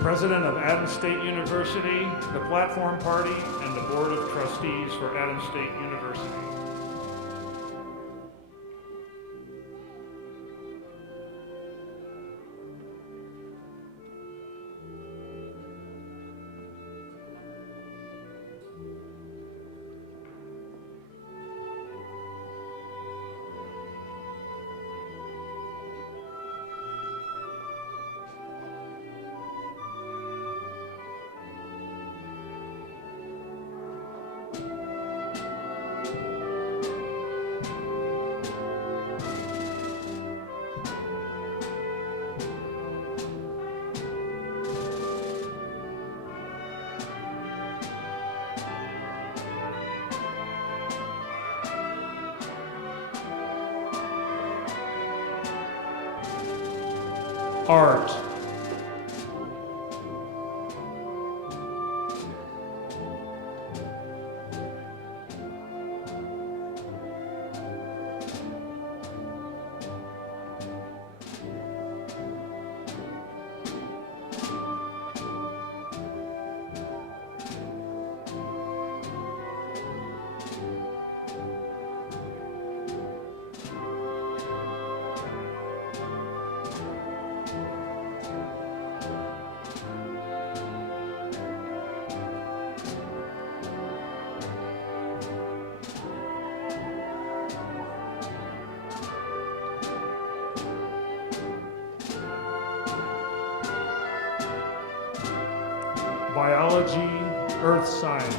President of Adams State University, the Platform Party, and the Board of Trustees for Adams State University. Art. Biology, earth science.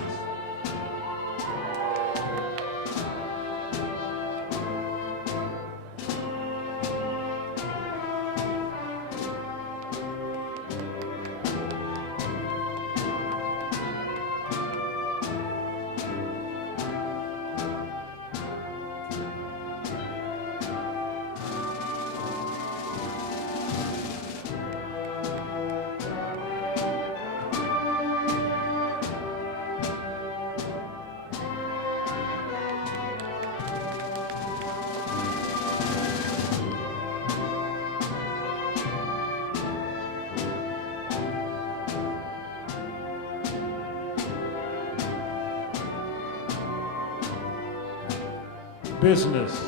Business.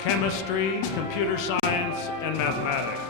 Chemistry, computer science, and mathematics.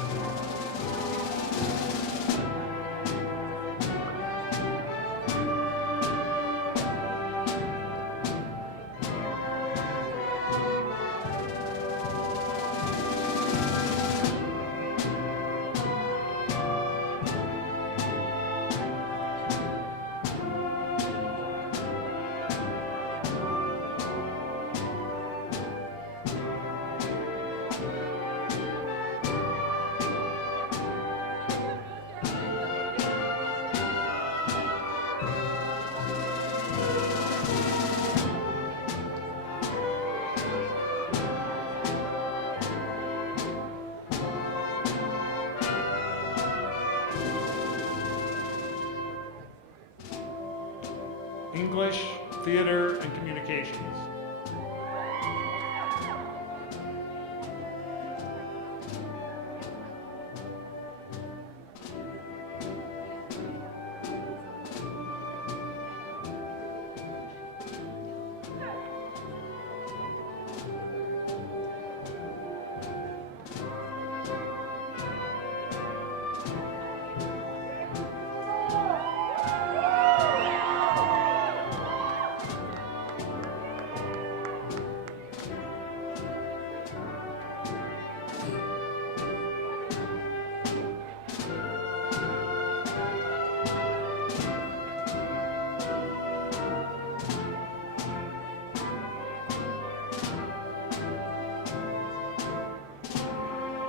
English, Theater, and Communications.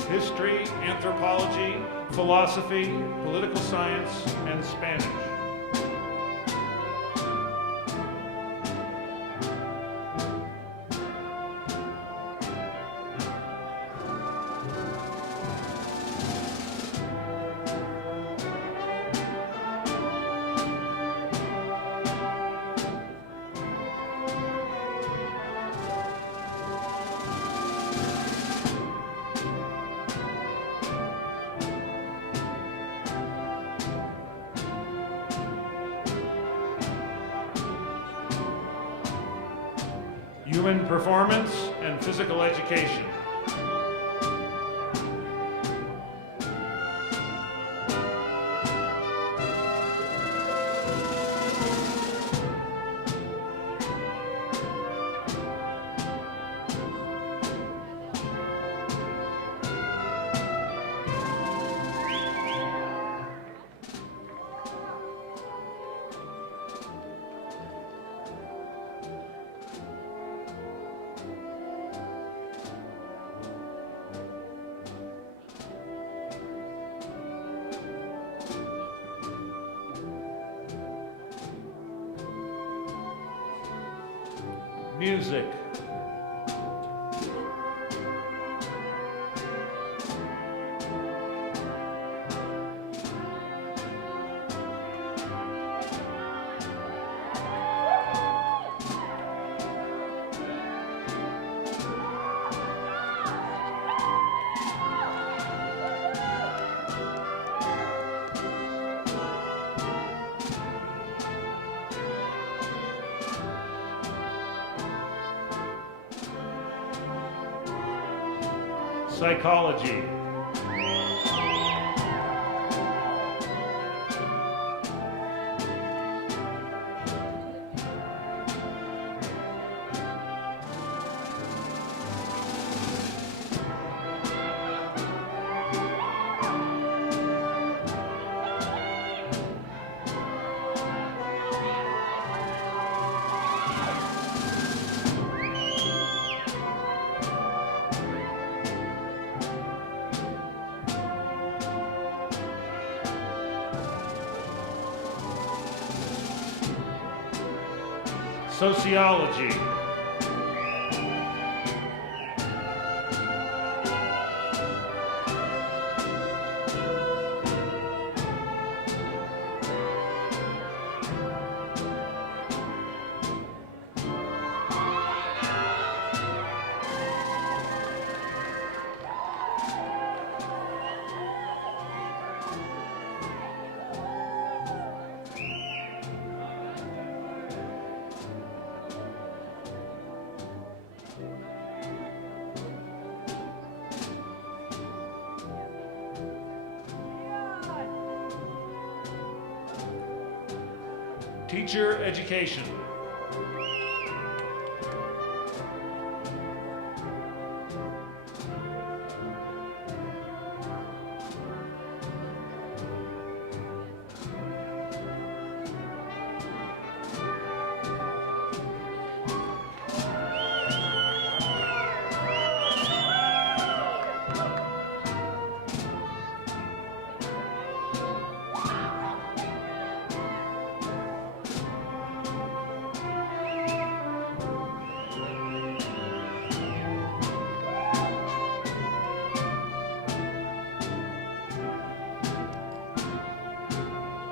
History, anthropology, philosophy, political science, and Spanish. Human performance and physical education. Music. Psychology. Sociology. Teacher education.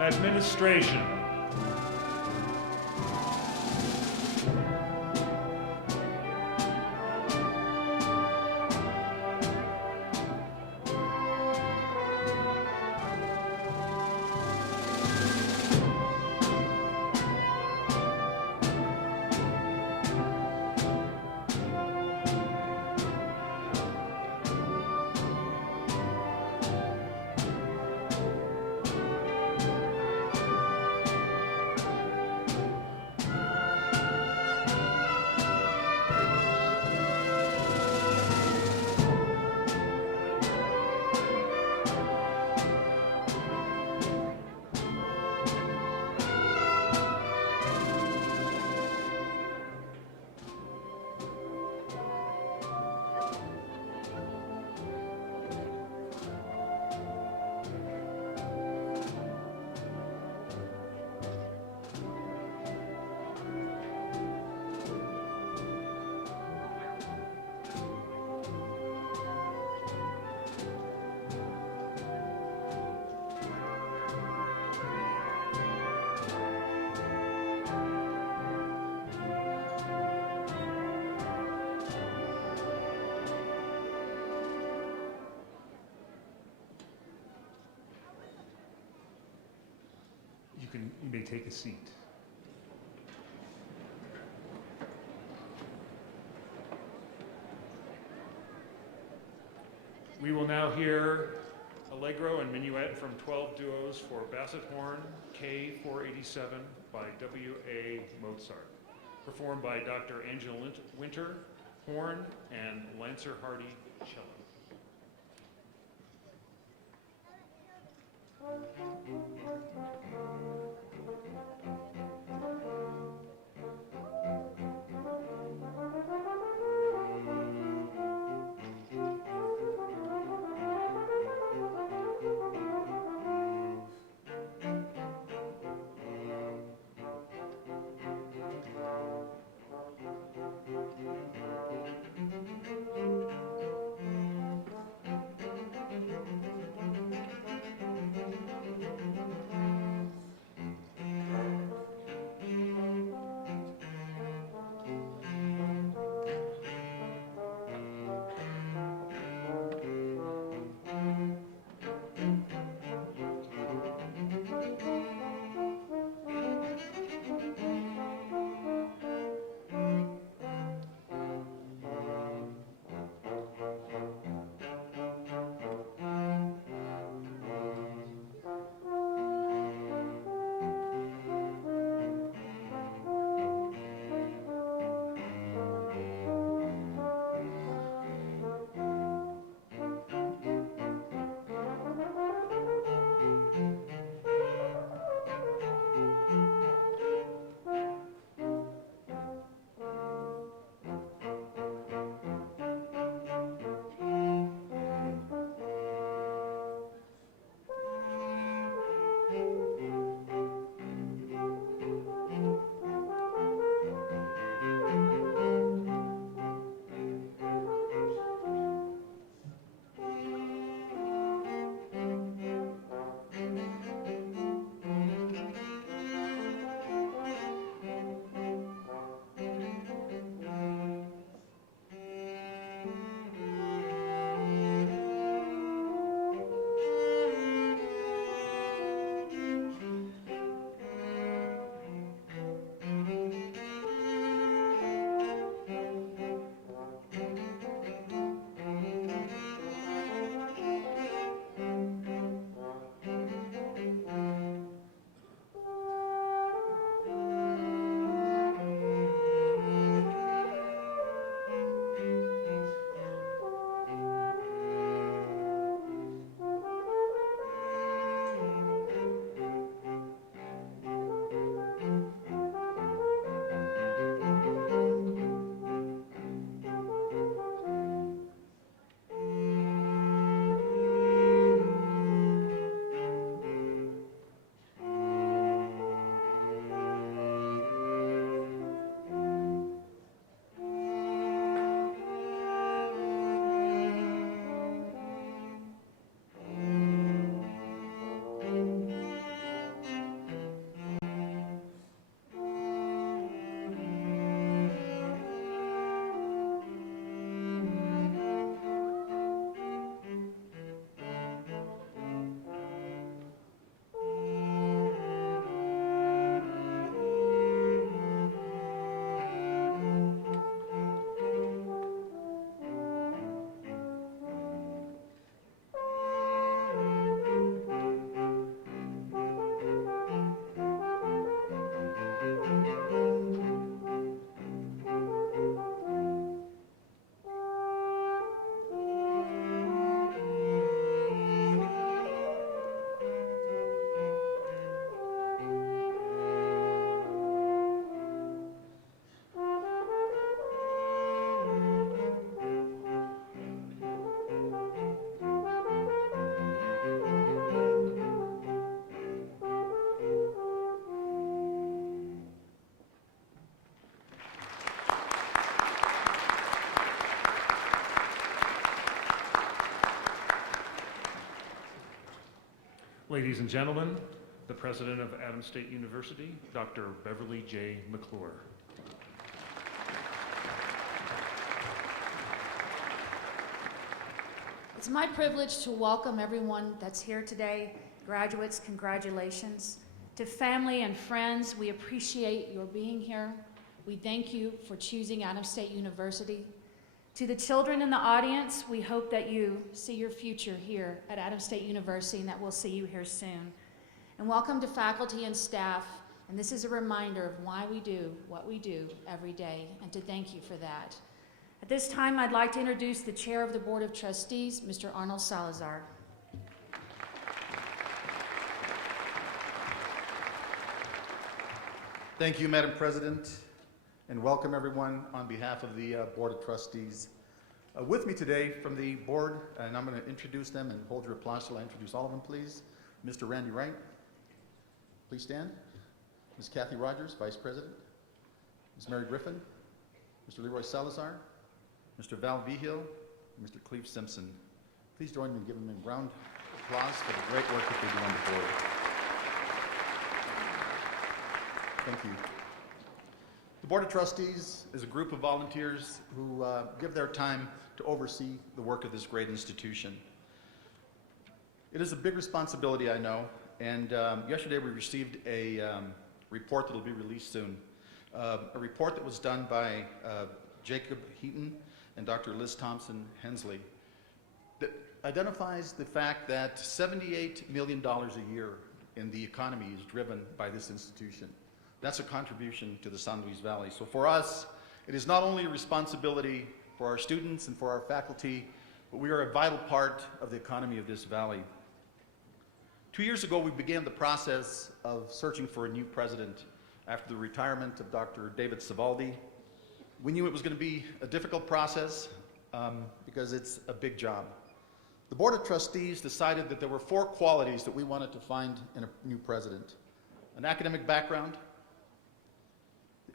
Administration. you may take a seat. We will now hear Allegro and Minuet from 12 Duos for Basset Horn, K487 by W.A. Mozart, performed by Dr. Angela Winter, horn, and Lancer Hardy, cello. Ladies and gentlemen, the president of Adams State University, Dr. Beverly J. McClure. It's my privilege to welcome everyone that's here today. Graduates, congratulations. To family and friends, we appreciate your being here. We thank you for choosing Adams State University. To the children in the audience, we hope that you see your future here at Adams State University and that we'll see you here soon. And welcome to faculty and staff. And this is a reminder of why we do what we do every day, and to thank you for that. At this time, I'd like to introduce the Chair of the Board of Trustees, Mr. Arnold Salazar. Thank you, Madam President, and welcome everyone on behalf of the Board of Trustees. With me today from the board, and I'm going to introduce them and hold your applause till I introduce all of them, please. Mr. Randy Wright, please stand. Ms. Kathy Rogers, Vice President. Ms. Mary Griffin, Mr. Leroy Salazar, Mr. Val Vigil, and Mr. Cleve Simpson. Please join me in giving them a round of applause for the great work that they do on the board. Thank you. The Board of Trustees is a group of volunteers who give their time to oversee the work of this great institution. It is a big responsibility, I know, and yesterday we received a report that will be released soon. A report that was done by Jacob Heaton and Dr. Liz Thompson Hensley that identifies the fact that $78 million a year in the economy is driven by this institution. That's a contribution to the San Luis Valley. So for us, it is not only a responsibility for our students and for our faculty, but we are a vital part of the economy of this valley. 2 years ago, we began the process of searching for a new president after the retirement of Dr. David Savaldi. We knew it was going to be a difficult process because it's a big job. The Board of Trustees decided that there were 4 qualities that we wanted to find in a new president: an academic background,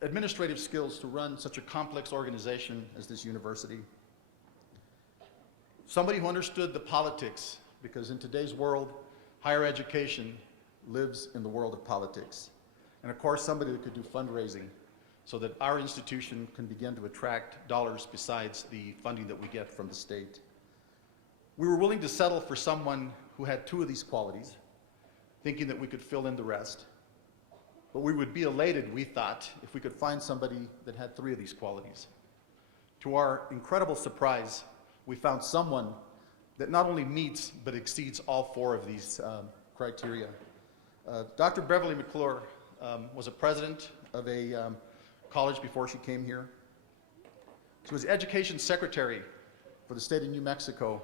administrative skills to run such a complex organization as this university, somebody who understood the politics, because in today's world, higher education lives in the world of politics. And of course, somebody that could do fundraising so that our institution can begin to attract dollars besides the funding that we get from the state. We were willing to settle for someone who had 2 of these qualities, thinking that we could fill in the rest. But we would be elated, we thought, if we could find somebody that had 3 of these qualities. To our incredible surprise, we found someone that not only meets but exceeds all 4 of these criteria. Dr. Beverly McClure was a president of a college before she came here. She was education secretary for the state of New Mexico,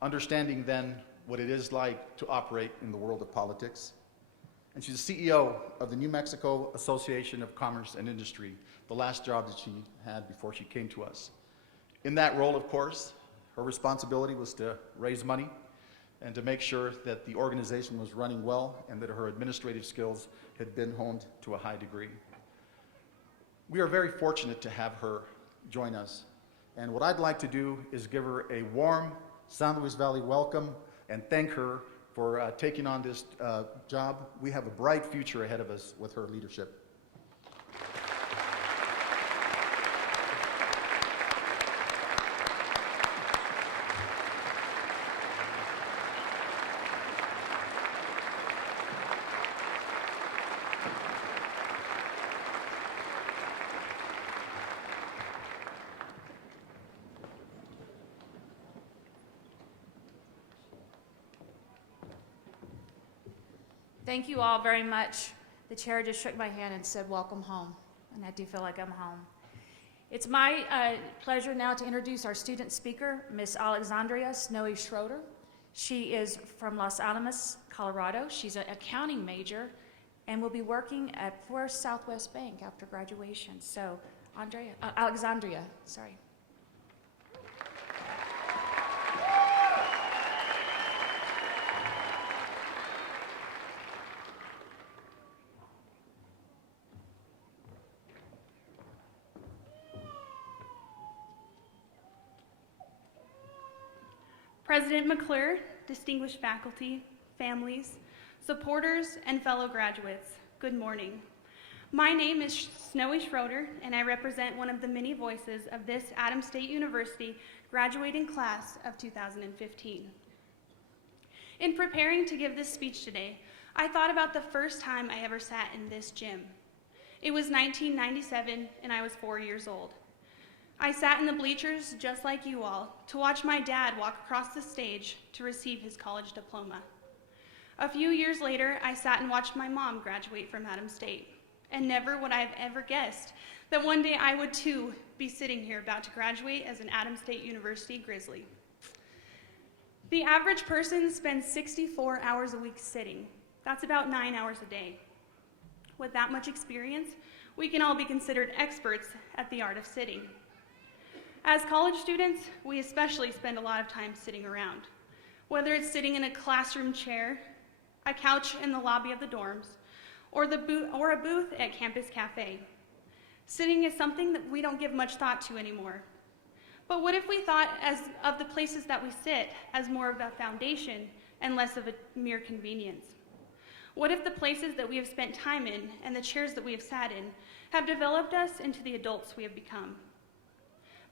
understanding then what it is like to operate in the world of politics. And she's the CEO of the New Mexico Association of Commerce and Industry, the last job that she had before she came to us. In that role, of course, her responsibility was to raise money and to make sure that the organization was running well and that her administrative skills had been honed to a high degree. We are very fortunate to have her join us. And what I'd like to do is give her a warm San Luis Valley welcome and thank her for taking on this job. We have a bright future ahead of us with her leadership. Thank you all very much. The chair just shook my hand and said, welcome home. And I do feel like I'm home. It's my pleasure now to introduce our student speaker, Miss Alexandria Snowy Schroeder. She is from Los Alamos, Colorado. She's an accounting major and will be working at First Southwest Bank after graduation. So, Alexandria, sorry. President McClure, distinguished faculty, families, supporters, and fellow graduates, good morning. My name is Snowy Schroeder, and I represent one of the many voices of this Adams State University graduating class of 2015. In preparing to give this speech today, I thought about the first time I ever sat in this gym. It was 1997, and I was 4 years old. I sat in the bleachers just like you all to watch my dad walk across the stage to receive his college diploma. A few years later, I sat and watched my mom graduate from Adams State, and never would I have ever guessed that one day I would too be sitting here about to graduate as an Adams State University Grizzly. The average person spends 64 hours a week sitting. That's about 9 hours a day. With that much experience, we can all be considered experts at the art of sitting. As college students, we especially spend a lot of time sitting around, whether it's sitting in a classroom chair, a couch in the lobby of the dorms, or a booth at Campus Cafe. Sitting is something that we don't give much thought to anymore. But what if we thought of the places that we sit as more of a foundation and less of a mere convenience? What if the places that we have spent time in and the chairs that we have sat in have developed us into the adults we have become?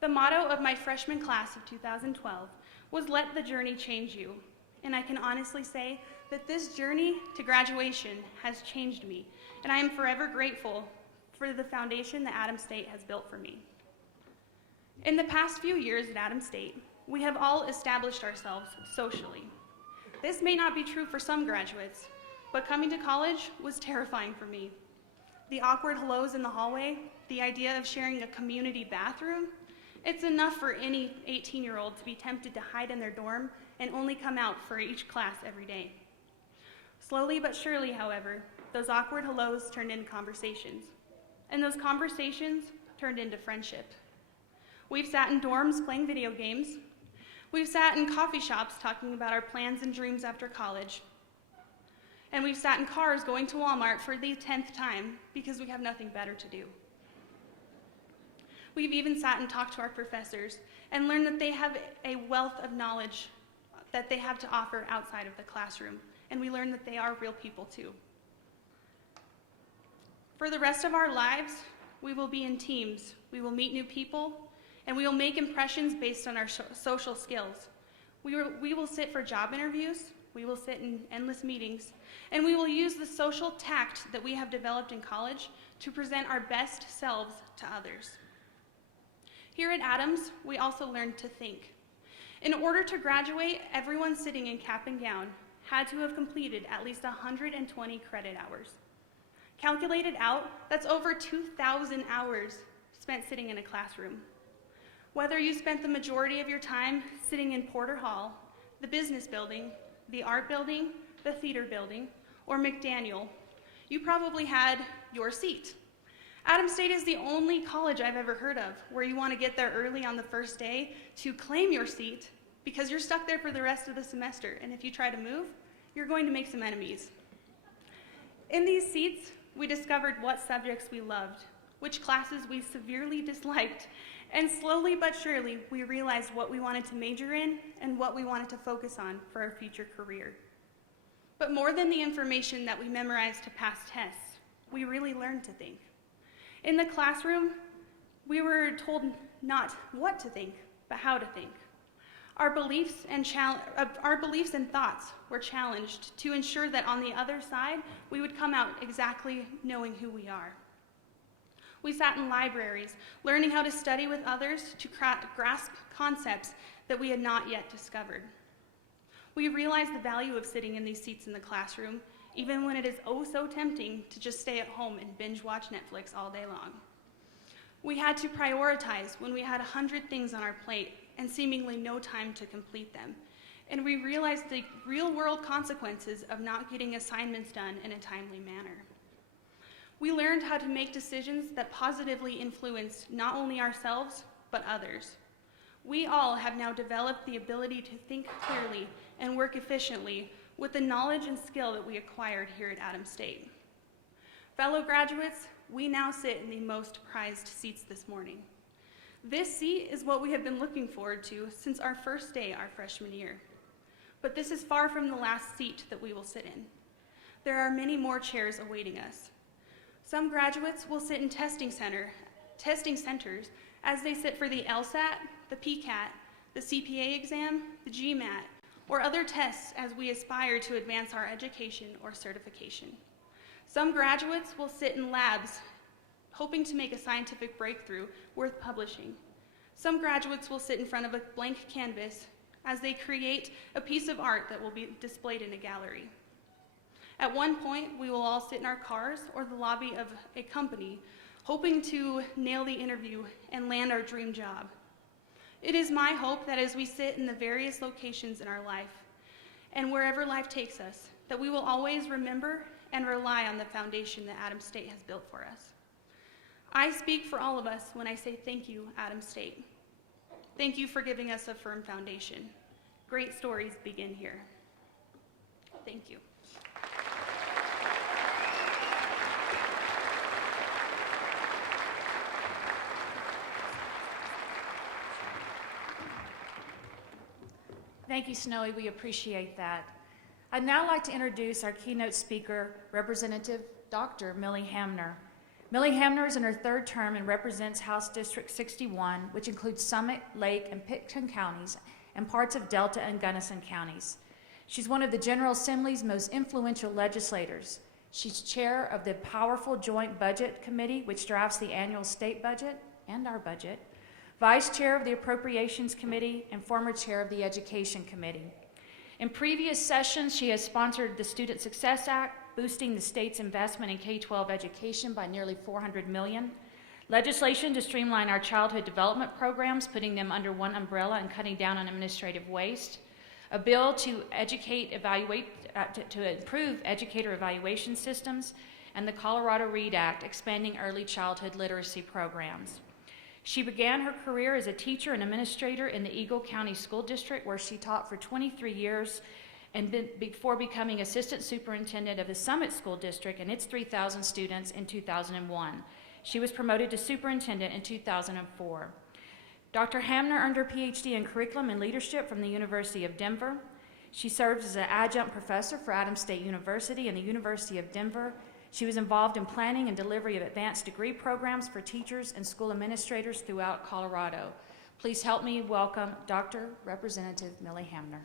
The motto of my freshman class of 2012 was "Let the journey change you." And I can honestly say that this journey to graduation has changed me, and I am forever grateful for the foundation that Adams State has built for me. In the past few years at Adams State, we have all established ourselves socially. This may not be true for some graduates, but coming to college was terrifying for me. The awkward hellos in the hallway, the idea of sharing a community bathroom, it's enough for any 18-year-old to be tempted to hide in their dorm and only come out for each class every day. Slowly but surely, however, those awkward hellos turned into conversations, and those conversations turned into friendship. We've sat in dorms playing video games. We've sat in coffee shops talking about our plans and dreams after college. And we've sat in cars going to Walmart for the 10th time because we have nothing better to do. We've even sat and talked to our professors and learned that they have a wealth of knowledge that they have to offer outside of the classroom, and we learned that they are real people too. For the rest of our lives, we will be in teams, we will meet new people, and we will make impressions based on our social skills. We will sit for job interviews, we will sit in endless meetings, and we will use the social tact that we have developed in college to present our best selves to others. Here at Adams, we also learned to think. In order to graduate, everyone sitting in cap and gown had to have completed at least 120 credit hours. Calculated out, that's over 2,000 hours spent sitting in a classroom. Whether you spent the majority of your time sitting in Porter Hall, the business building, the art building, the theater building, or McDaniel, you probably had your seat. Adams State is the only college I've ever heard of where you want to get there early on the first day to claim your seat because you're stuck there for the rest of the semester, and if you try to move, you're going to make some enemies. In these seats, we discovered what subjects we loved, which classes we severely disliked, and slowly but surely, we realized what we wanted to major in and what we wanted to focus on for our future career. But more than the information that we memorized to pass tests, we really learned to think. In the classroom, we were told not what to think, but how to think. Our beliefs and thoughts were challenged to ensure that on the other side, we would come out exactly knowing who we are. We sat in libraries, learning how to study with others to grasp concepts that we had not yet discovered. We realized the value of sitting in these seats in the classroom, even when it is oh so tempting to just stay at home and binge watch Netflix all day long. We had to prioritize when we had 100 things on our plate and seemingly no time to complete them. And we realized the real-world consequences of not getting assignments done in a timely manner. We learned how to make decisions that positively influence not only ourselves, but others. We all have now developed the ability to think clearly and work efficiently with the knowledge and skill that we acquired here at Adams State. Fellow graduates, we now sit in the most prized seats this morning. This seat is what we have been looking forward to since our first day our freshman year. But this is far from the last seat that we will sit in. There are many more chairs awaiting us. Some graduates will sit in testing centers as they sit for the LSAT, the PCAT, the CPA exam, the GMAT, or other tests as we aspire to advance our education or certification. Some graduates will sit in labs hoping to make a scientific breakthrough worth publishing. Some graduates will sit in front of a blank canvas as they create a piece of art that will be displayed in a gallery. At one point, we will all sit in our cars or the lobby of a company hoping to nail the interview and land our dream job. It is my hope that as we sit in the various locations in our life and wherever life takes us, that we will always remember and rely on the foundation that Adams State has built for us. I speak for all of us when I say thank you, Adams State. Thank you for giving us a firm foundation. Great stories begin here. Thank you. Thank you, Snowy. We appreciate that. I'd now like to introduce our keynote speaker, Representative Dr. Millie Hamner. Millie Hamner is in her third term and represents House District 61, which includes Summit, Lake, and Pitkin counties, and parts of Delta and Gunnison counties. She's one of the General Assembly's most influential legislators. She's chair of the powerful Joint Budget Committee, which drafts the annual state budget and our budget, vice chair of the Appropriations Committee, and former chair of the Education Committee. In previous sessions, she has sponsored the Student Success Act, boosting the state's investment in K-12 education by nearly $400 million, legislation to streamline our childhood development programs, putting them under one umbrella and cutting down on administrative waste, a bill to improve educator evaluation systems, and the Colorado READ Act, expanding early childhood literacy programs. She began her career as a teacher and administrator in the Eagle County School District, where she taught for 23 years, and before becoming assistant superintendent of the Summit School District and its 3,000 students in 2001. She was promoted to superintendent in 2004. Dr. Hamner earned her PhD in curriculum and leadership from the University of Denver. She served as an adjunct professor for Adams State University and the University of Denver. She was involved in planning and delivery of advanced degree programs for teachers and school administrators throughout Colorado. Please help me welcome Dr. Representative Millie Hamner.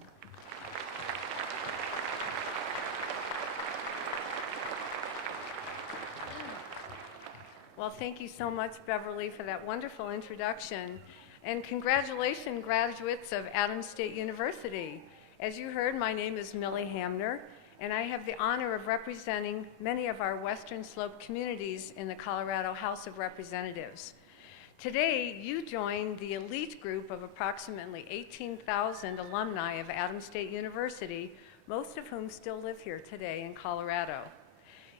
Well, thank you so much, Beverly, for that wonderful introduction. And congratulations, graduates of Adams State University. As you heard, my name is Millie Hamner, and I have the honor of representing many of our Western Slope communities in the Colorado House of Representatives. Today, you join the elite group of approximately 18,000 alumni of Adams State University, most of whom still live here today in Colorado.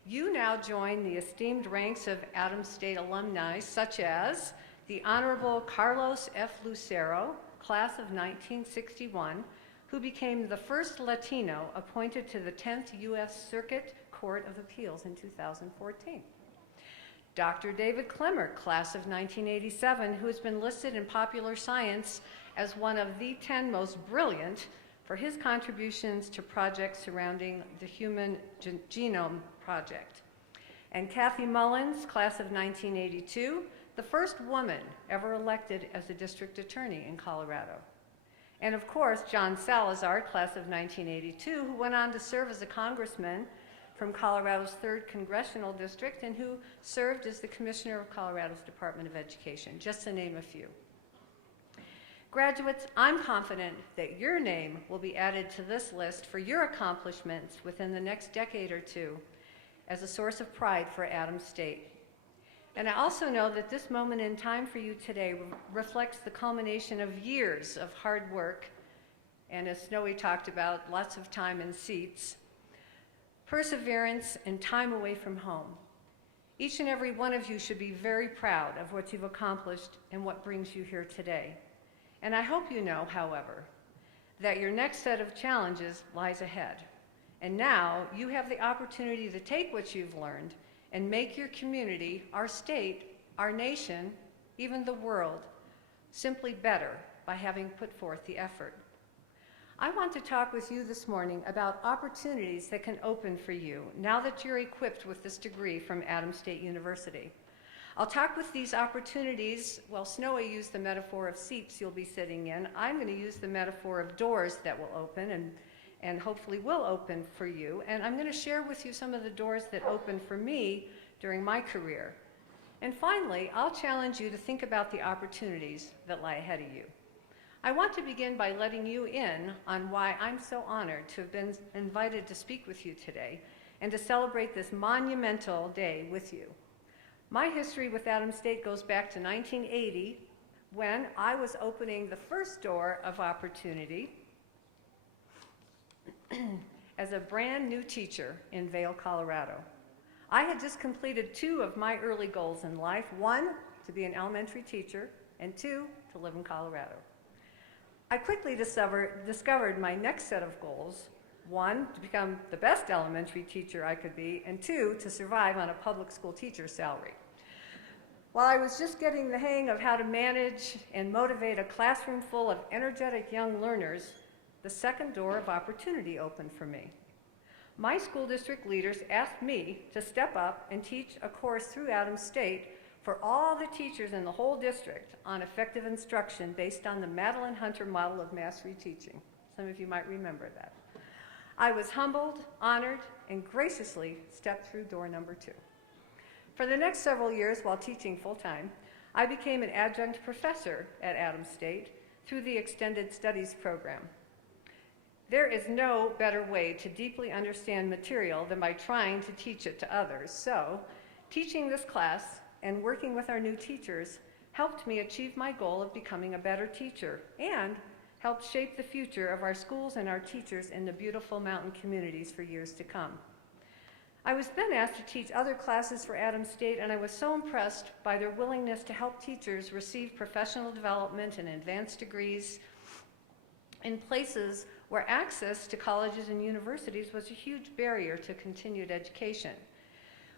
You now join the esteemed ranks of Adams State alumni, such as the Honorable Carlos F. Lucero, class of 1961, who became the first Latino appointed to the 10th U.S. Circuit Court of Appeals in 2014. Dr. David Klemmer, class of 1987, who has been listed in Popular Science as one of the 10 most brilliant for his contributions to projects surrounding the Human Genome Project. And Kathy Mullins, class of 1982, the first woman ever elected as a district attorney in Colorado. And of course, John Salazar, class of 1982, who went on to serve as a congressman from Colorado's 3rd Congressional District and who served as the Commissioner of Colorado's Department of Education, just to name a few. Graduates, I'm confident that your name will be added to this list for your accomplishments within the next decade or two as a source of pride for Adams State. And I also know that this moment in time for you today reflects the culmination of years of hard work, and as Snowy talked about, lots of time in seats, perseverance, and time away from home. Each and every one of you should be very proud of what you've accomplished and what brings you here today. And I hope you know, however, that your next set of challenges lies ahead. And now you have the opportunity to take what you've learned and make your community, our state, our nation, even the world, simply better by having put forth the effort. I want to talk with you this morning about opportunities that can open for you now that you're equipped with this degree from Adams State University. I'll talk with these opportunities. Well, Snowy used the metaphor of seats you'll be sitting in. I'm going to use the metaphor of doors that will open and hopefully will open for you. And I'm going to share with you some of the doors that opened for me during my career. And finally, I'll challenge you to think about the opportunities that lie ahead of you. I want to begin by letting you in on why I'm so honored to have been invited to speak with you today and to celebrate this monumental day with you. My history with Adams State goes back to 1980 when I was opening the first door of opportunity as a brand new teacher in Vail, Colorado. I had just completed 2 of my early goals in life: 1, to be an elementary teacher, and 2, to live in Colorado. I quickly discovered my next set of goals: 1, to become the best elementary teacher I could be, and 2, to survive on a public school teacher's salary. While I was just getting the hang of how to manage and motivate a classroom full of energetic young learners, the second door of opportunity opened for me. My school district leaders asked me to step up and teach a course through Adams State for all the teachers in the whole district on effective instruction based on the Madeline Hunter model of mastery teaching. Some of you might remember that. I was humbled, honored, and graciously stepped through door number 2. For the next several years while teaching full-time, I became an adjunct professor at Adams State through the Extended Studies program. There is no better way to deeply understand material than by trying to teach it to others. So, teaching this class and working with our new teachers helped me achieve my goal of becoming a better teacher and helped shape the future of our schools and our teachers in the beautiful mountain communities for years to come. I was then asked to teach other classes for Adams State, and I was so impressed by their willingness to help teachers receive professional development and advanced degrees in places where access to colleges and universities was a huge barrier to continued education.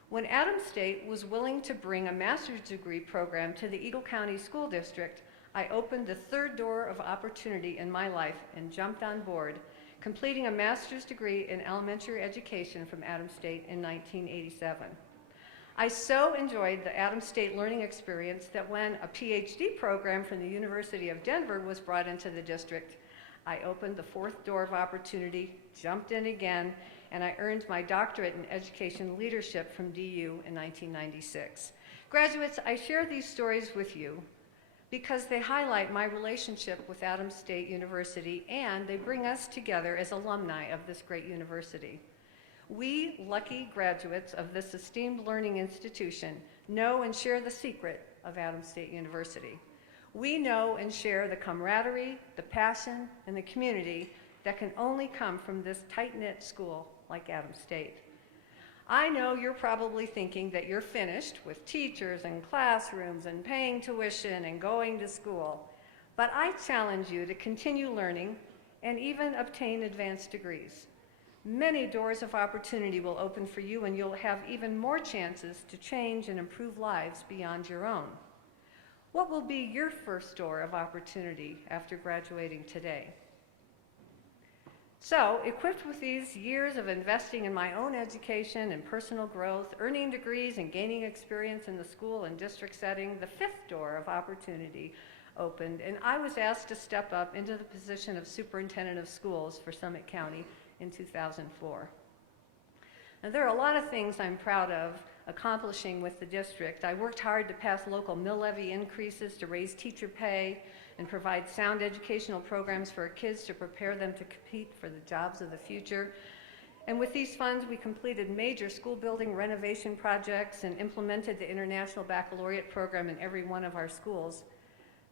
When Adams State was willing to bring a master's degree program to the Eagle County School District, I opened the third door of opportunity in my life and jumped on board, completing a master's degree in elementary education from Adams State in 1987. I so enjoyed the Adams State learning experience that when a PhD program from the University of Denver was brought into the district, I opened the fourth door of opportunity, jumped in again, and I earned my doctorate in education leadership from DU in 1996. Graduates, I share these stories with you because they highlight my relationship with Adams State University, and they bring us together as alumni of this great university. We, lucky graduates of this esteemed learning institution, know and share the secret of Adams State University. We know and share the camaraderie, the passion, and the community that can only come from this tight-knit school like Adams State. I know you're probably thinking that you're finished with teachers and classrooms and paying tuition and going to school, but I challenge you to continue learning and even obtain advanced degrees. Many doors of opportunity will open for you, and you'll have even more chances to change and improve lives beyond your own. What will be your first door of opportunity after graduating today? So, equipped with these years of investing in my own education and personal growth, earning degrees and gaining experience in the school and district setting, the fifth door of opportunity opened, and I was asked to step up into the position of superintendent of schools for Summit County in 2004. Now, there are a lot of things I'm proud of accomplishing with the district. I worked hard to pass local mill levy increases to raise teacher pay and provide sound educational programs for our kids to prepare them to compete for the jobs of the future. And with these funds, we completed major school building renovation projects and implemented the International Baccalaureate program in every one of our schools.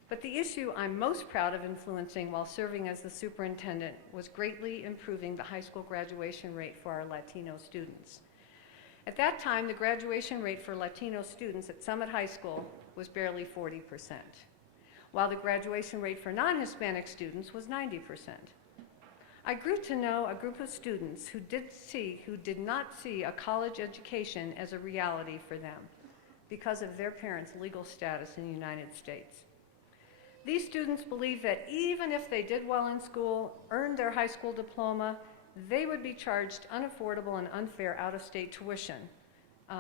But the issue I'm most proud of influencing while serving as the superintendent was greatly improving the high school graduation rate for our Latino students. At that time, the graduation rate for Latino students at Summit High School was barely 40%, while the graduation rate for non-Hispanic students was 90%. I grew to know a group of students who did not see a college education as a reality for them because of their parents' legal status in the United States. These students believed that even if they did well in school, earned their high school diploma, they would be charged unaffordable and unfair out-of-state tuition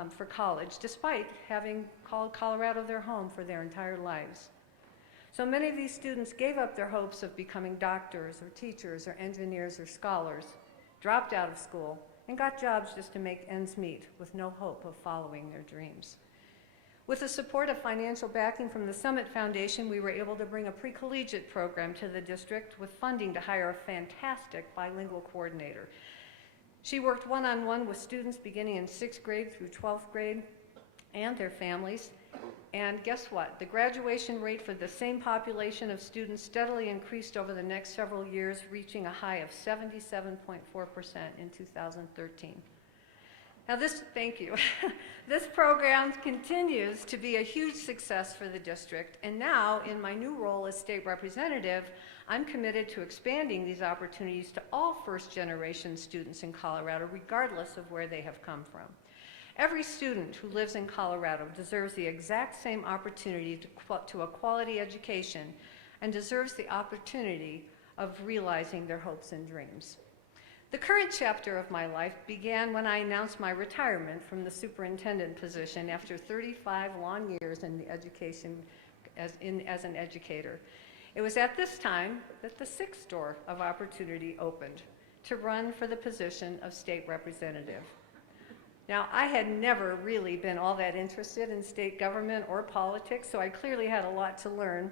for college, despite having called Colorado their home for their entire lives. So many of these students gave up their hopes of becoming doctors or teachers or engineers or scholars, dropped out of school, and got jobs just to make ends meet with no hope of following their dreams. With the support of financial backing from the Summit Foundation, we were able to bring a pre-collegiate program to the district with funding to hire a fantastic bilingual coordinator. She worked one-on-one with students beginning in 6th grade through 12th grade and their families. And guess what? The graduation rate for the same population of students steadily increased over the next several years, reaching a high of 77.4% in 2013. Now thank you. This program continues to be a huge success for the district, and now in my new role as state representative, I'm committed to expanding these opportunities to all first-generation students in Colorado, regardless of where they have come from. Every student who lives in Colorado deserves the exact same opportunity to a quality education and deserves the opportunity of realizing their hopes and dreams. The current chapter of my life began when I announced my retirement from the superintendent position after 35 long years in the education as an educator. It was at this time that the 6th door of opportunity opened to run for the position of state representative. Now, I had never really been all that interested in state government or politics, so I clearly had a lot to learn.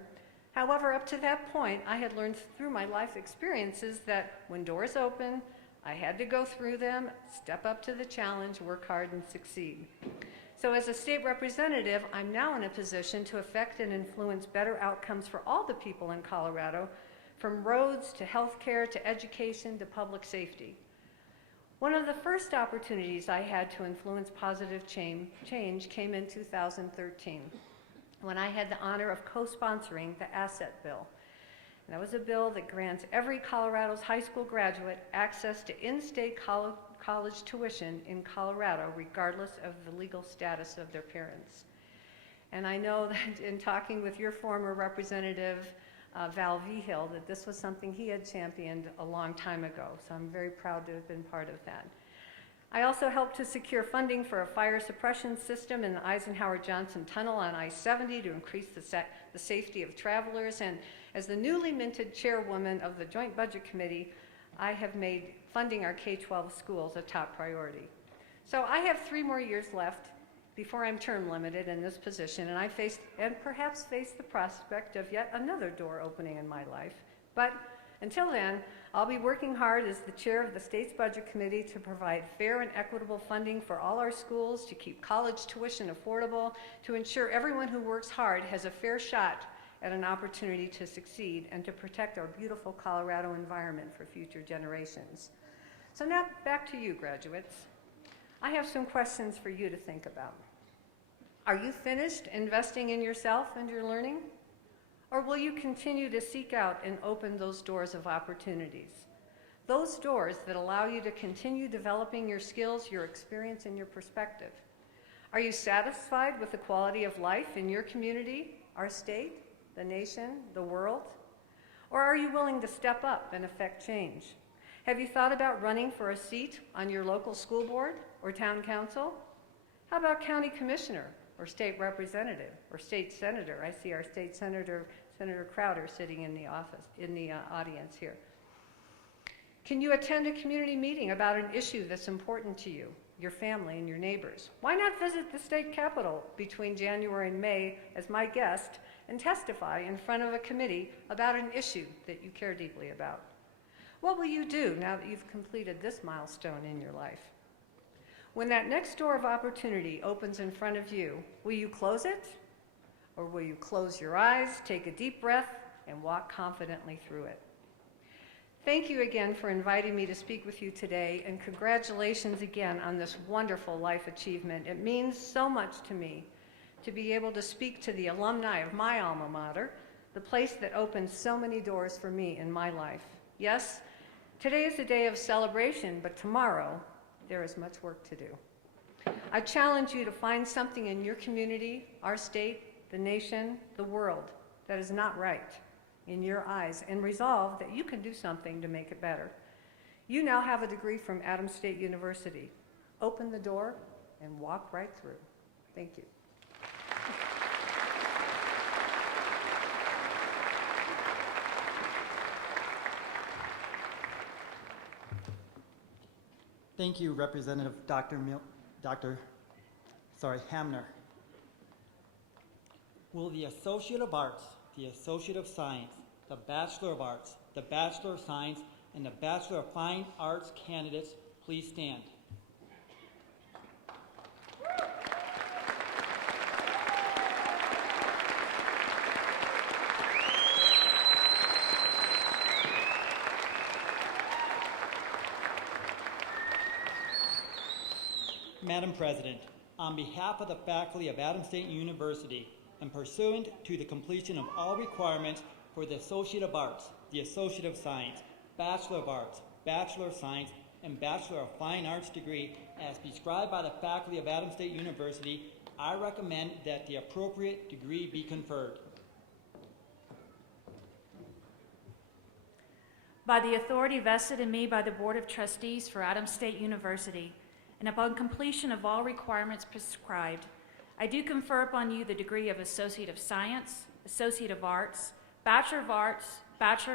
However, up to that point, I had learned through my life experiences that when doors open, I had to go through them, step up to the challenge, work hard, and succeed. So as a state representative, I'm now in a position to affect and influence better outcomes for all the people in Colorado, from roads to healthcare to education to public safety. One of the first opportunities I had to influence positive change came in 2013, when I had the honor of co-sponsoring the Asset Bill. And that was a bill that grants every Colorado's high school graduate access to in-state college tuition in Colorado, regardless of the legal status of their parents. And I know that in talking with your former representative, Val Vigil, that this was something he had championed a long time ago, so I'm very proud to have been part of that. I also helped to secure funding for a fire suppression system in the Eisenhower-Johnson Tunnel on I-70 to increase the safety of travelers, and as the newly minted chairwoman of the Joint Budget Committee, I have made funding our K-12 schools a top priority. So I have 3 more years left before I'm term limited in this position, and perhaps face the prospect of yet another door opening in my life. But until then, I'll be working hard as the chair of the state's budget committee to provide fair and equitable funding for all our schools, to keep college tuition affordable, to ensure everyone who works hard has a fair shot at an opportunity to succeed, and to protect our beautiful Colorado environment for future generations. So now back to you, graduates. I have some questions for you to think about. Are you finished investing in yourself and your learning? Or will you continue to seek out and open those doors of opportunities? Those doors that allow you to continue developing your skills, your experience, and your perspective. Are you satisfied with the quality of life in your community, our state, the nation, the world? Or are you willing to step up and affect change? Have you thought about running for a seat on your local school board or town council? How about county commissioner or state representative or state senator? I see our state senator, Senator Crowder, sitting in the audience here. Can you attend a community meeting about an issue that's important to you, your family, and your neighbors? Why not visit the state capitol between January and May as my guest and testify in front of a committee about an issue that you care deeply about? What will you do now that you've completed this milestone in your life? When that next door of opportunity opens in front of you, will you close it? Or will you close your eyes, take a deep breath, and walk confidently through it? Thank you again for inviting me to speak with you today, and congratulations again on this wonderful life achievement. It means so much to me to be able to speak to the alumni of my alma mater, the place that opened so many doors for me in my life. Yes, today is a day of celebration, but tomorrow there is much work to do. I challenge you to find something in your community, our state, the nation, the world that is not right in your eyes, and resolve that you can do something to make it better. You now have a degree from Adams State University. Open the door and walk right through. Thank you. Thank you, Representative Hamner. Will the Associate of Arts, the Associate of Science, the Bachelor of Arts, the Bachelor of Science, and the Bachelor of Fine Arts candidates please stand? Madam President, on behalf of the faculty of Adams State University, and pursuant to the completion of all requirements for the Associate of Arts, the Associate of Science, Bachelor of Arts, Bachelor of Science, and Bachelor of Fine Arts degree as prescribed by the faculty of Adams State University, I recommend that the appropriate degree be conferred. By the authority vested in me by the Board of Trustees for Adams State University, and upon completion of all requirements prescribed, I do confer upon you the degree of Associate of Science, Associate of Arts, Bachelor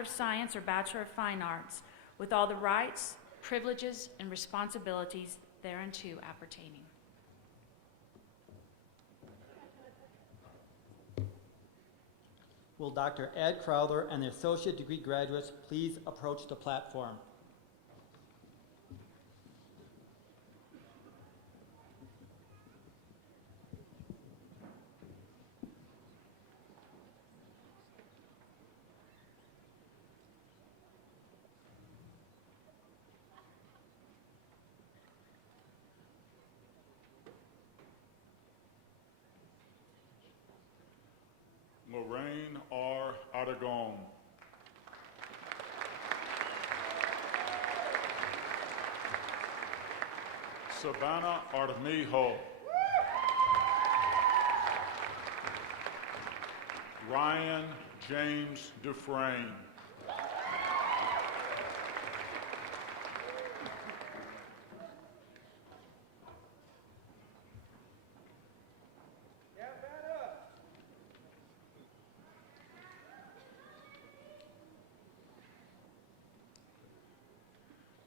of Science, or Bachelor of Fine Arts, with all the rights, privileges, and responsibilities thereunto appertaining. Will Dr. Ed Crowther and the associate degree graduates please approach the platform? Lorraine R. Aragon. Savannah Armijo. Ryan James Dufresne.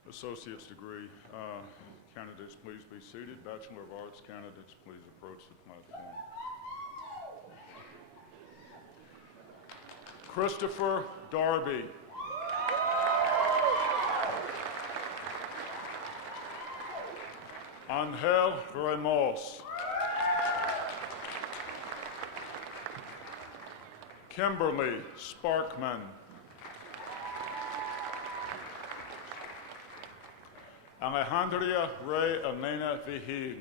Associate's degree candidates, please be seated. Bachelor of Arts candidates, please approach the platform. Christopher Darby. Angel Ramos. Kimberly Sparkman. Alejandra Ray Elena Vigil.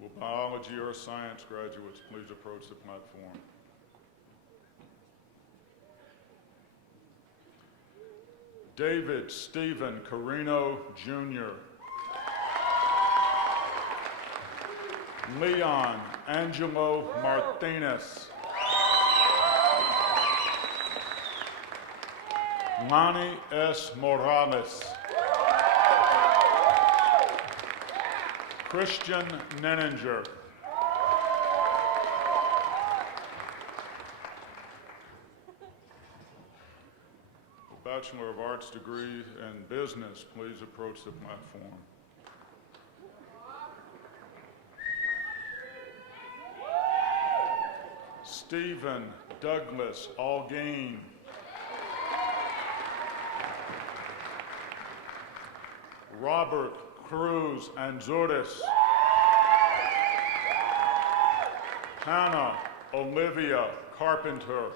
Will biology or science graduates please approach the platform? David Stephen Carino, Jr. Leon Angelo Martinez. Lonnie S. Morales. Christian Nenninger. Bachelor of Arts degree in business, please approach the platform. Stephen Douglas Algain. Robert Cruz Anzuris. Hannah Olivia Carpenter.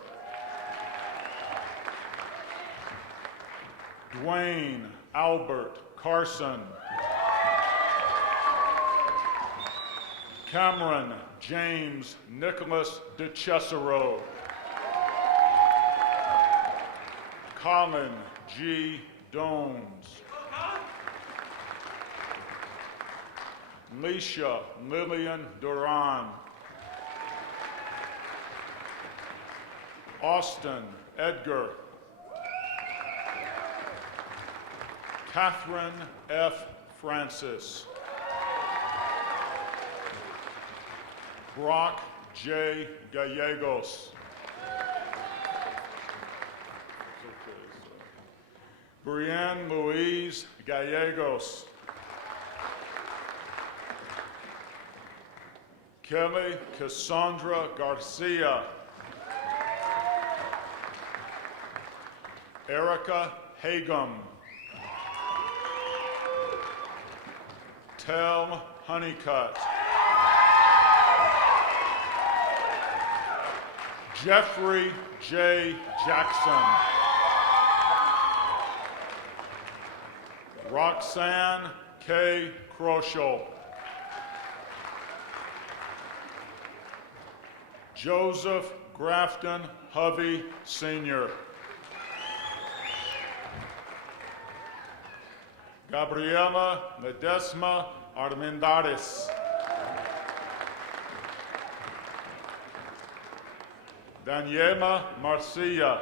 Dwayne Albert Carson. Cameron James Nicholas DeCesaro. Colin G. Dones. Leisha Lillian Duran. Austin Edgar. Catherine F. Francis. Brock J. Gallegos. Brienne Louise Gallegos. Kelly Cassandra Garcia. Erica Hagum. Tel Honeycutt. Jeffrey J. Jackson. Roxanne K. Kroschel. Joseph Grafton Hovey Sr. Gabriela Ledesma Armendariz. Daniela Marcia.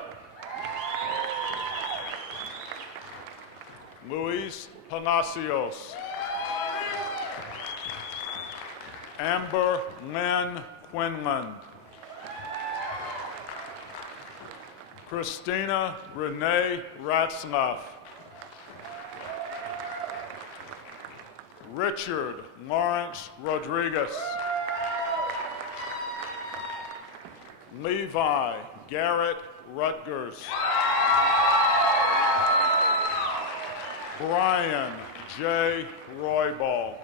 Luis Palacios. Amber Lynn Quinlan. Christina Renee Ratzlaff. Richard Lawrence Rodriguez. Levi Garrett Rutgers. Brian J. Roybal.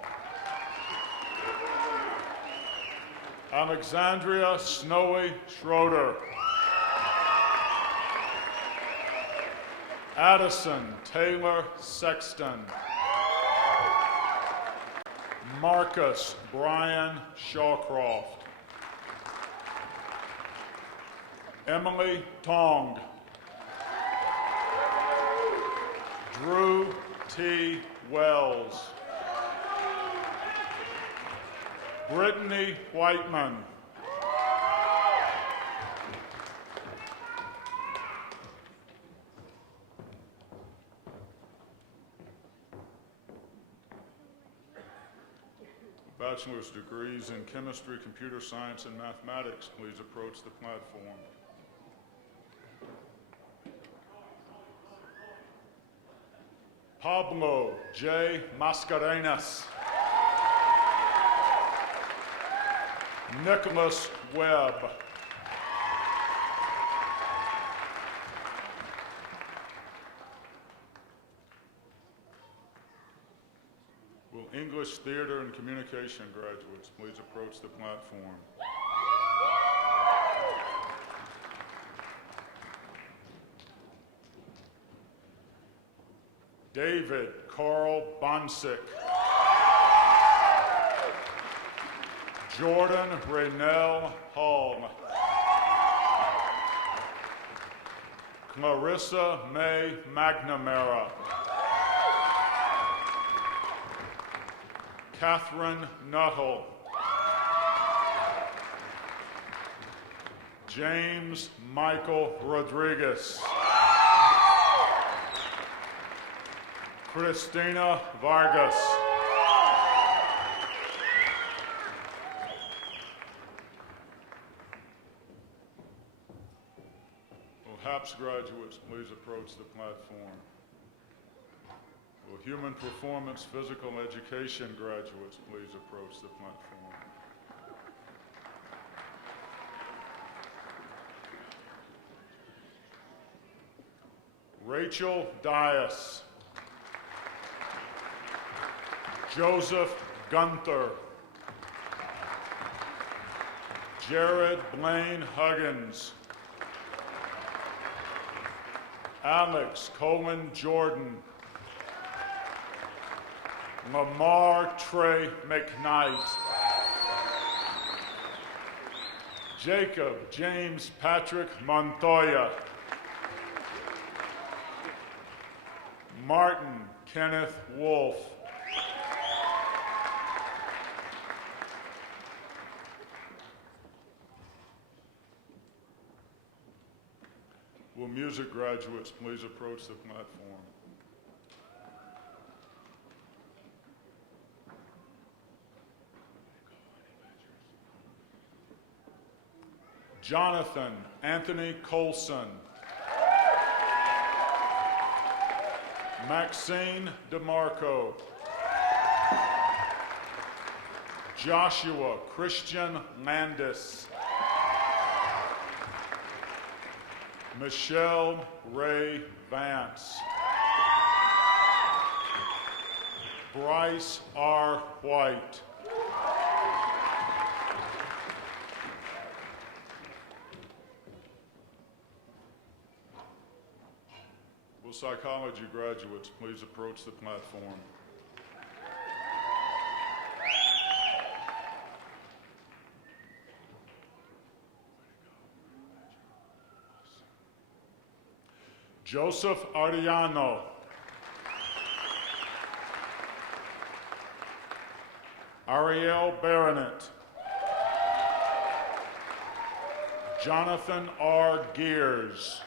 Alexandria Snowy Schroeder. Addison Taylor Sexton. Marcus Brian Shawcroft. Emily Tong. Drew T. Wells. Brittany Whiteman. Bachelor's degrees in chemistry, computer science, and mathematics, please approach the platform. Pablo J. Mascarenas. Nicholas Webb. Will English theater and communication graduates please approach the platform? David Carl Bonsick. Jordan Raynell Hall. Clarissa May McNamara. Catherine Nuttall. James Michael Rodriguez. Christina Vargas. Will HAPS graduates please approach the platform? Will Human Performance Physical Education graduates please approach the platform? Rachel Dias. Joseph Gunther. Jared Blaine Huggins. Alex Coleman Jordan. Lamar Trey McKnight. Jacob James Patrick Montoya. Martin Kenneth Wolf. music graduates please approach the platform? Jonathan Anthony Colson. Maxine DeMarco. Joshua Christian Landis. Michelle Ray Vance. Bryce R. White. Will psychology graduates please approach the platform? Joseph Ardiano. Ariel Baronet. Jonathan R. Gears.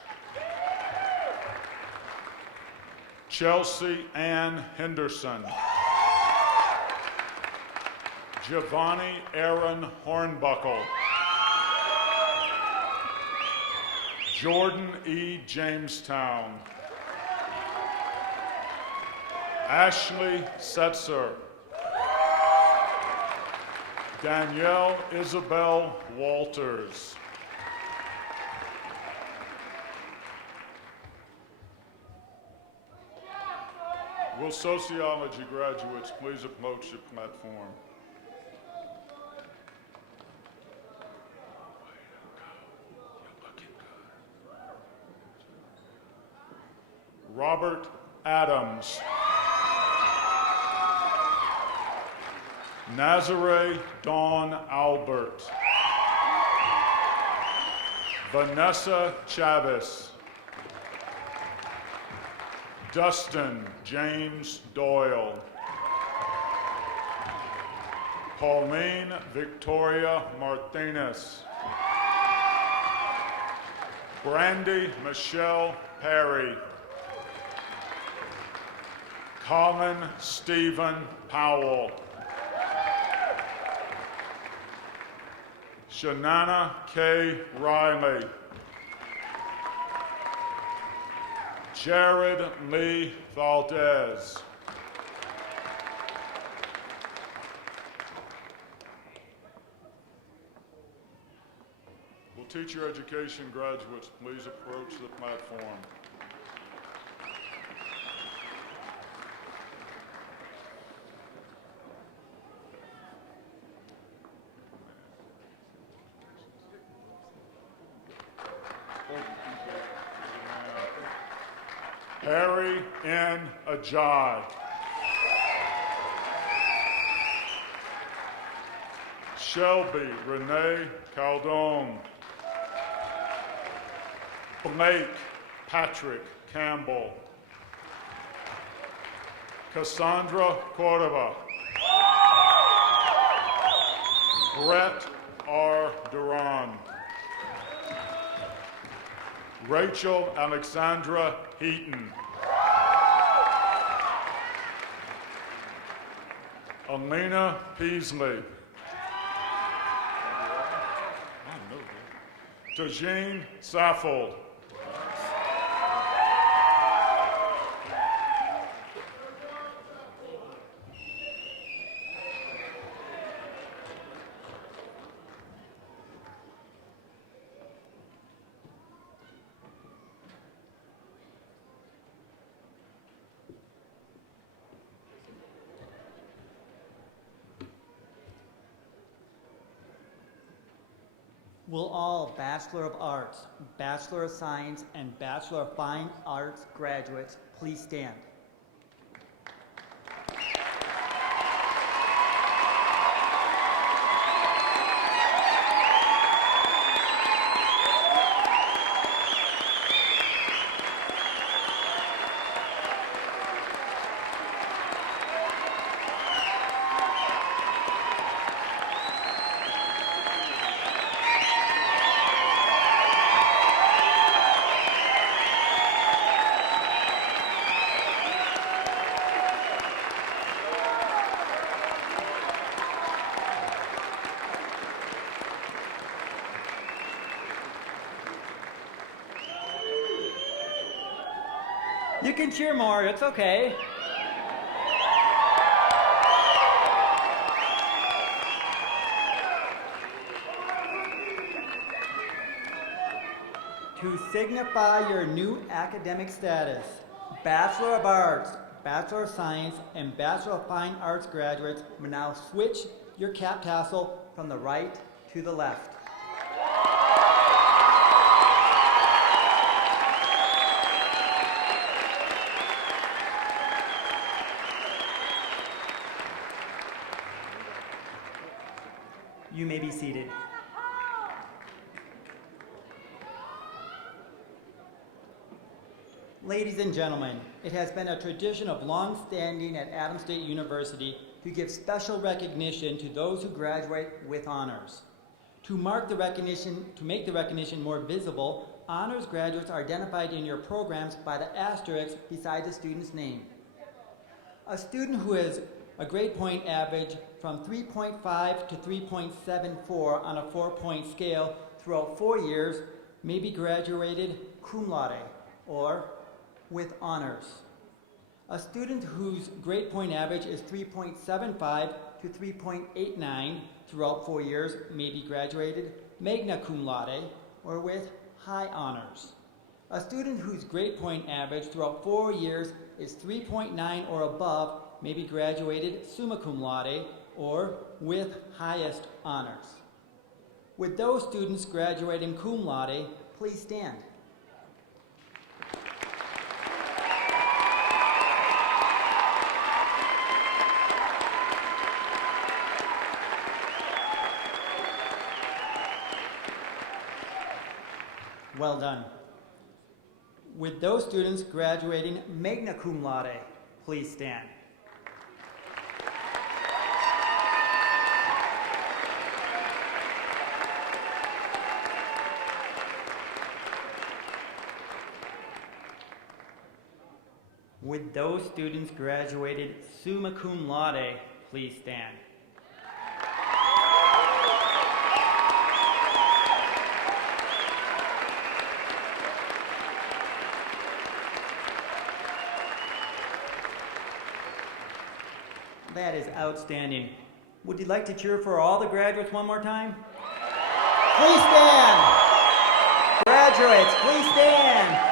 Chelsea Ann Henderson. Giovanni Aaron Hornbuckle. Jordan E. Jamestown. Ashley Setzer. Danielle Isabel Walters. Will sociology graduates please approach the platform? Robert Adams. Nazare Dawn Albert. Vanessa Chavez. Dustin James Doyle. Pauline Victoria Martinez. Brandy Michelle Perry. Colin Stephen Powell. Shanana K. Riley. Jared Lee Valdez. Will teacher education graduates please approach the platform? Harry N. Ajay. Shelby Renee Caldone. Blake Patrick Campbell. Cassandra Cordova. Brett R. Duran. Rachel Alexandra Heaton. Alina Peasley. Tajine Saffold. Will all Bachelor of Arts, Bachelor of Science, and Bachelor of Fine Arts graduates please stand? you can cheer more. It's okay. To signify your new academic status, Bachelor of Arts, Bachelor of Science, and Bachelor of Fine Arts graduates may now switch your cap tassel from the right to the left. You may be seated. Ladies and gentlemen, it has been a tradition of long standing at Adams State University to give special recognition to those who graduate with honors. To make the recognition more visible, honors graduates are identified in your programs by the asterisk beside the student's name. A student who has a grade point average from 3.5 to 3.74 on a 4-point scale throughout 4 years may be graduated cum laude, or with honors. A student whose grade point average is 3.75 to 3.89 throughout 4 years may be graduated magna cum laude, or with high honors. A student whose grade point average throughout 4 years is 3.9 or above may be graduated summa cum laude, or with highest honors. With those students graduating cum laude, please stand. Well done. With those students graduating magna cum laude, please stand. With those students graduated summa cum laude, please stand. That is outstanding. Would you like to cheer for all the graduates one more time? Please stand. Graduates, please stand.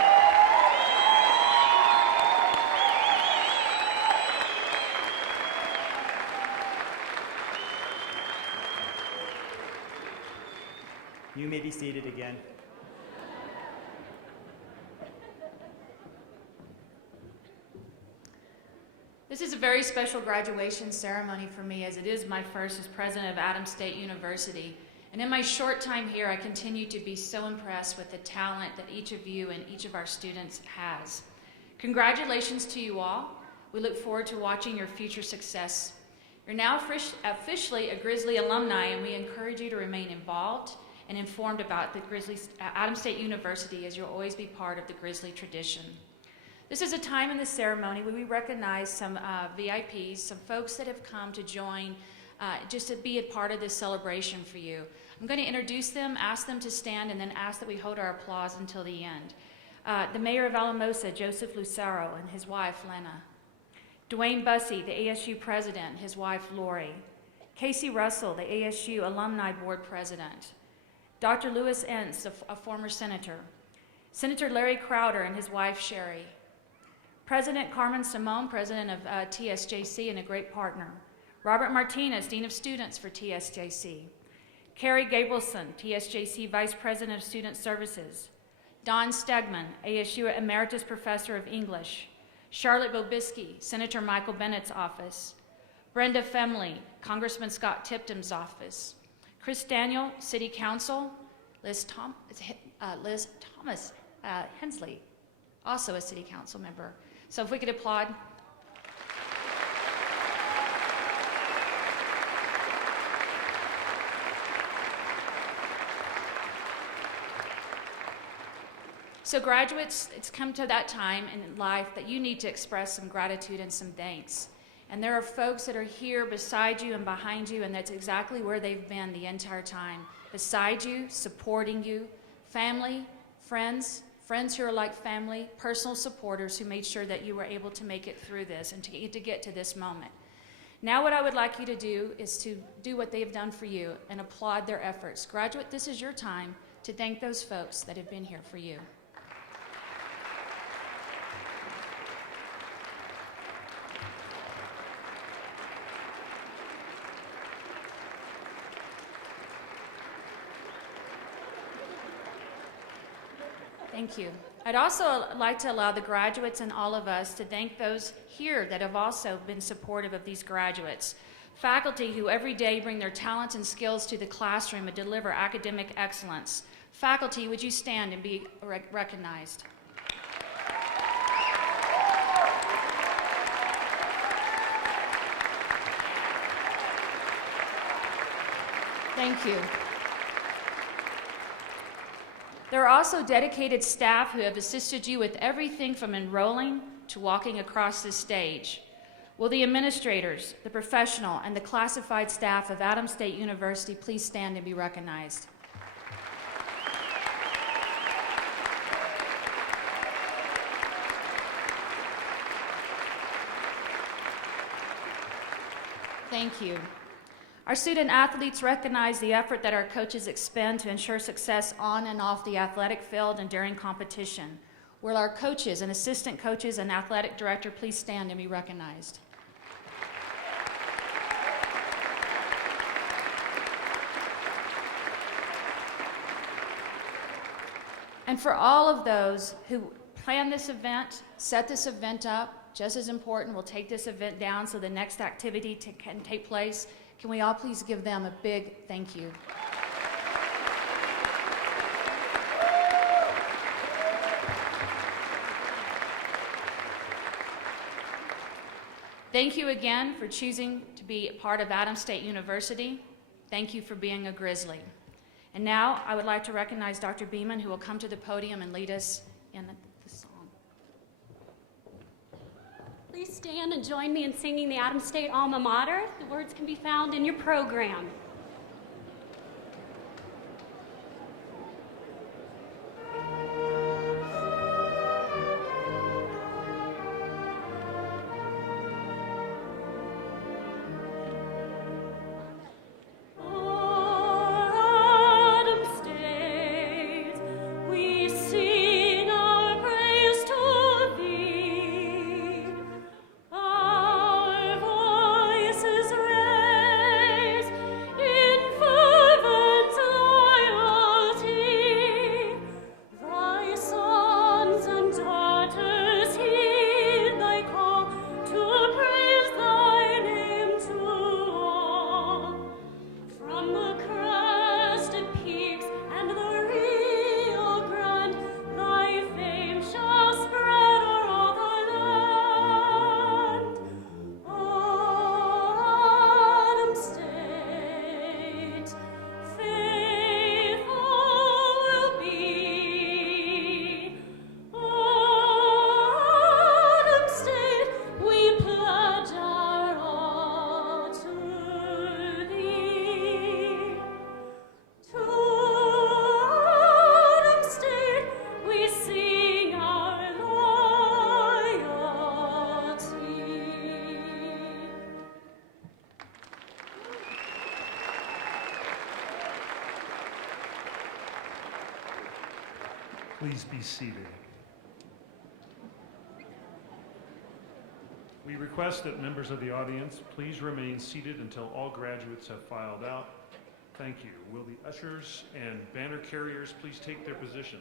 You may be seated again. This is a very special graduation ceremony for me, as it is my first as president of Adams State University. And in my short time here, I continue to be so impressed with the talent that each of you and each of our students has. Congratulations to you all. We look forward to watching your future success. You're now officially a Grizzly alumni, and we encourage you to remain involved and informed about the Adams State University, as you'll always be part of the Grizzly tradition. This is a time in the ceremony where we recognize some VIPs, some folks that have come to join, just to be a part of this celebration for you. I'm going to introduce them, ask them to stand, and then ask that we hold our applause until the end. The Mayor of Alamosa, Joseph Lucero, and his wife, Lena. Dwayne Bussey, the ASU President, his wife, Lori. Casey Russell, the ASU Alumni Board President. Dr. Louis Entz, a former senator. Senator Larry Crowder and his wife, Sherry. President Carmen Simone, president of TSJC and a great partner. Robert Martinez, Dean of Students for TSJC. Carrie Gabrielson, TSJC Vice President of Student Services. Don Stegman, ASU Emeritus Professor of English. Charlotte Bobisky, Senator Michael Bennett's office. Brenda Femley, Congressman Scott Tipton's office. Chris Daniel, City Council. Liz Thomas Hensley, also a City Council member. So if we could applaud. So graduates, it's come to that time in life that you need to express some gratitude and some thanks. And there are folks that are here beside you and behind you, and that's exactly where they've been the entire time. Beside you, supporting you, family, friends, friends who are like family, personal supporters who made sure that you were able to make it through this and to get to this moment. Now what I would like you to do is to do what they've done for you and applaud their efforts. Graduate, this is your time to thank those folks that have been here for you. Thank you. I'd also like to allow the graduates and all of us to thank those here that have also been supportive of these graduates. Faculty who every day bring their talents and skills to the classroom and deliver academic excellence. Faculty, would you stand and be recognized? Thank you. There are also dedicated staff who have assisted you with everything from enrolling to walking across this stage. Will the administrators, the professional, and the classified staff of Adams State University please stand and be recognized? Thank you. Our student athletes recognize the effort that our coaches expend to ensure success on and off the athletic field and during competition. Will our coaches and assistant coaches and athletic director please stand and be recognized? And for all of those who planned this event, set this event up, just as important, we'll take this event down so the next activity can take place. Can we all please give them a big thank you? Thank you again for choosing to be a part of Adams State University. Thank you for being a Grizzly. And now I would like to recognize Dr. Beeman, who will come to the podium and lead us in the song. Please stand and join me in singing the Adams State Alma Mater. The words can be found in your program. Please be seated. We request that members of the audience please remain seated until all graduates have filed out. Thank you. Will the ushers and banner carriers please take their position?